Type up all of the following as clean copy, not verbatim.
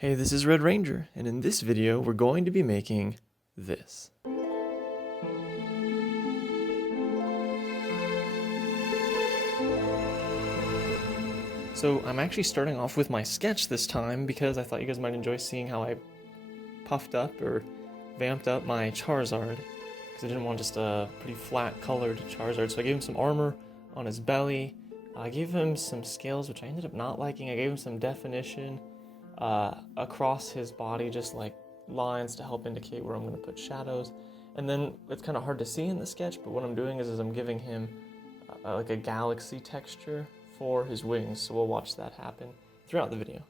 Hey, this is Red Ranger, and in this video, we're going to be making this. So I'm actually starting off with my sketch this time because I thought you guys might enjoy seeing how I puffed up or vamped up my Charizard, because I didn't want just a pretty flat colored Charizard. So I gave him some armor on his belly, I gave him some scales, which I ended up not liking. I gave him some definition across his body, just like lines to help indicate where I'm going to put shadows. And then it's kind of hard to see in the sketch, but what I'm doing is I'm giving him like a galaxy texture for his wings, so we'll watch that happen throughout the video.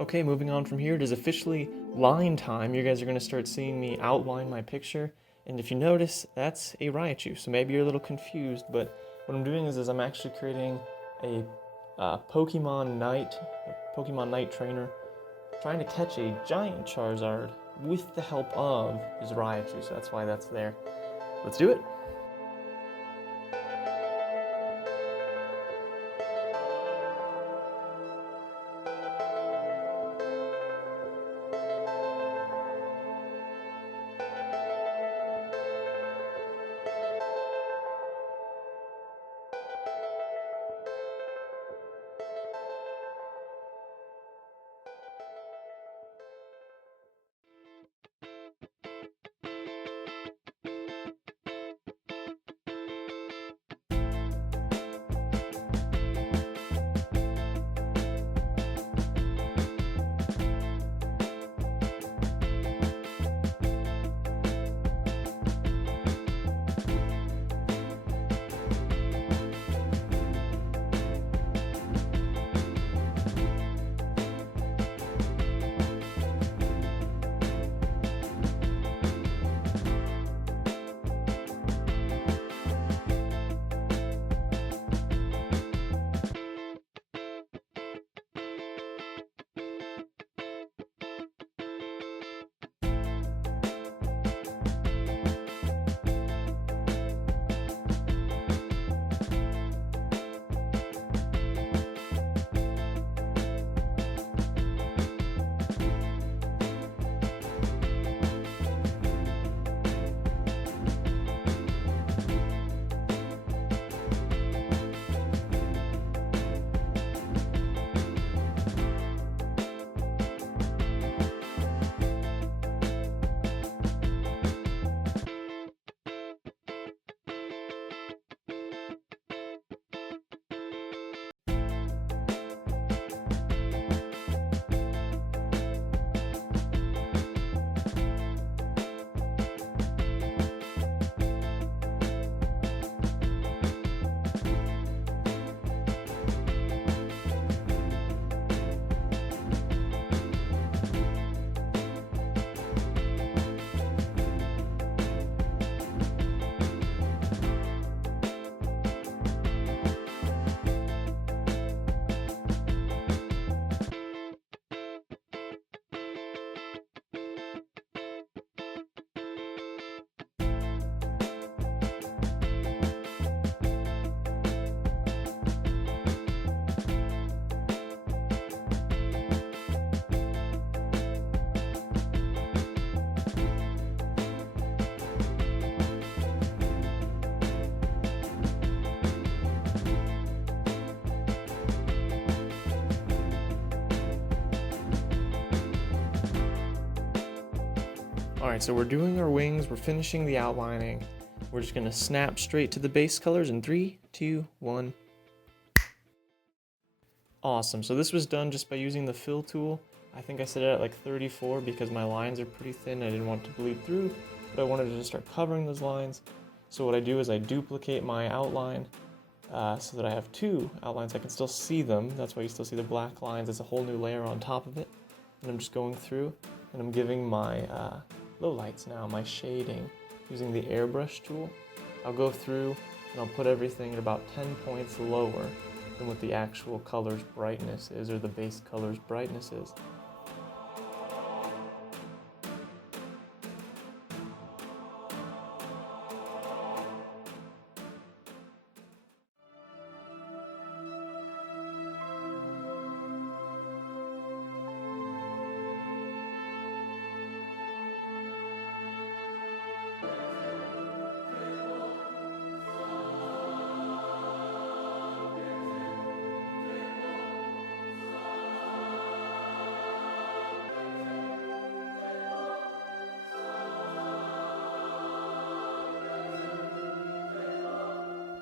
Okay, moving on from here, it is officially line time. You guys are going to start seeing me outline my picture, and if you notice, that's a Raichu, so maybe you're a little confused, but what I'm doing is I'm actually creating a Pokemon Night trainer, trying to catch a giant Charizard with the help of his Raichu, so that's why that's there. Let's do it! Alright, so we're doing our wings, we're finishing the outlining. We're just gonna snap straight to the base colors in 3, 2, 1. Awesome, so this was done just by using the fill tool. I think I set it at like 34 because my lines are pretty thin. I didn't want to bleed through, but I wanted to just start covering those lines. So what I do is I duplicate my outline so that I have two outlines. I can still see them. That's why you still see the black lines. There's a whole new layer on top of it. And I'm just going through and I'm giving my lowlights now, my shading, using the airbrush tool. I'll go through and I'll put everything at about 10 points lower than what the actual color's brightness is, or the base color's brightness is.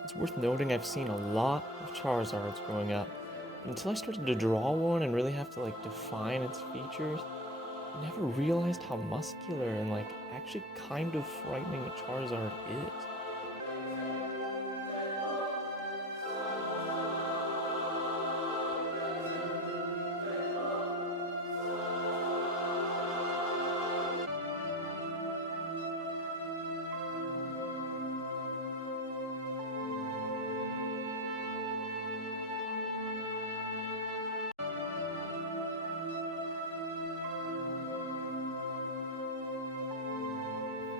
It's worth noting I've seen a lot of Charizards growing up. Until I started to draw one and really have to define its features, I never realized how muscular and actually kind of frightening a Charizard is.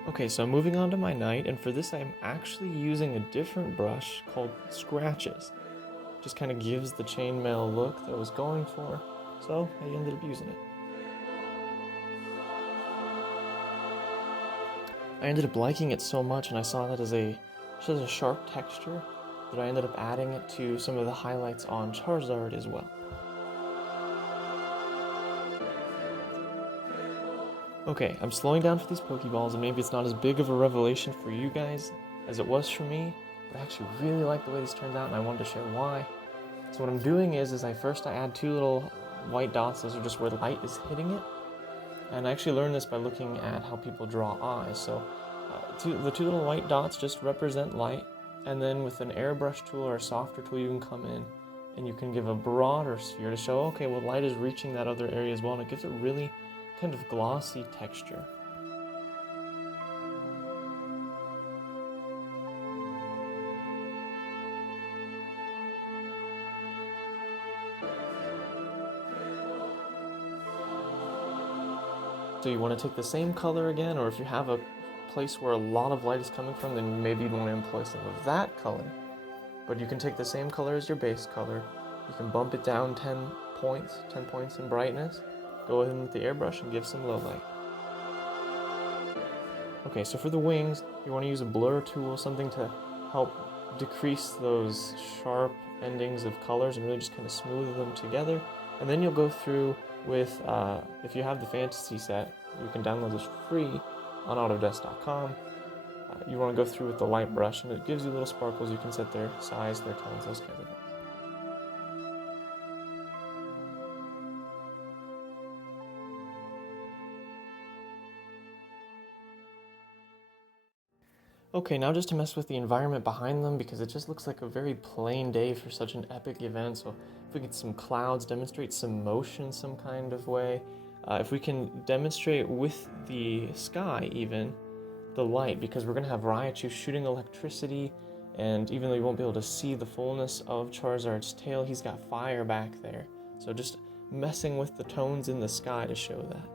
Okay, so I'm moving on to my night, and for this I'm actually using a different brush called Scratches. Just kind of gives the chainmail look that I was going for, so I ended up using it. I ended up liking it so much, and I saw that as a sharp texture, that I ended up adding it to some of the highlights on Charizard as well. Okay, I'm slowing down for these Pokeballs, and maybe it's not as big of a revelation for you guys as it was for me, but I actually really like the way this turned out, and I wanted to share why. So what I'm doing is I add two little white dots. Those are just where light is hitting it, and I actually learned this by looking at how people draw eyes. So the two little white dots just represent light, and then with an airbrush tool or a softer tool, you can come in and you can give a broader sphere to show, okay, well, light is reaching that other area as well, and it gives it really kind of glossy texture. So you want to take the same color again, or if you have a place where a lot of light is coming from, then maybe you'd want to employ some of that color. But you can take the same color as your base color, you can bump it down 10 points in brightness, go in with the airbrush and give some low light. Okay, so for the wings, you want to use a blur tool, something to help decrease those sharp endings of colors and really just kind of smooth them together. And then you'll go through with, if you have the fantasy set, you can download this free on autodesk.com. You want to go through with the light brush, and it gives you little sparkles. You can set their size, their tones, those kinds of things. Okay, now just to mess with the environment behind them, because it just looks like a very plain day for such an epic event. So if we get some clouds, demonstrate some motion some kind of way. If we can demonstrate with the sky even, the light, because we're going to have Raichu shooting electricity, and even though you won't be able to see the fullness of Charizard's tail, he's got fire back there. So just messing with the tones in the sky to show that.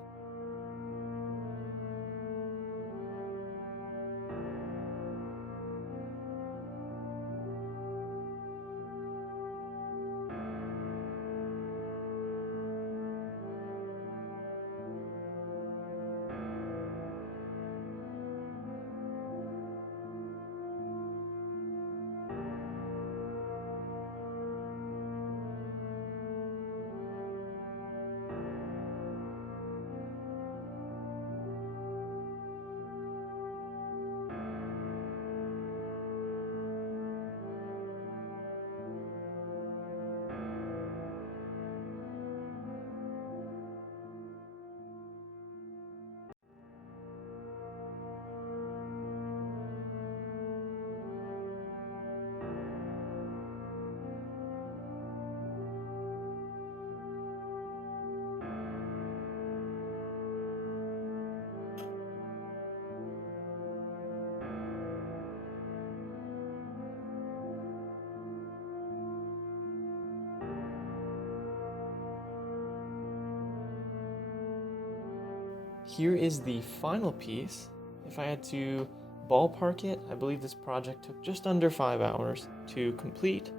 here is the final piece. If I had to ballpark it, I believe this project took just under 5 hours to complete.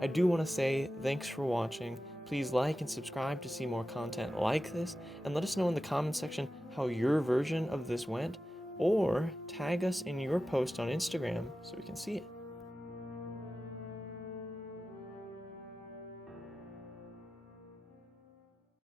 I do want to say thanks for watching. Please like and subscribe to see more content like this, and let us know in the comment section how your version of this went, or tag us in your post on Instagram so we can see it.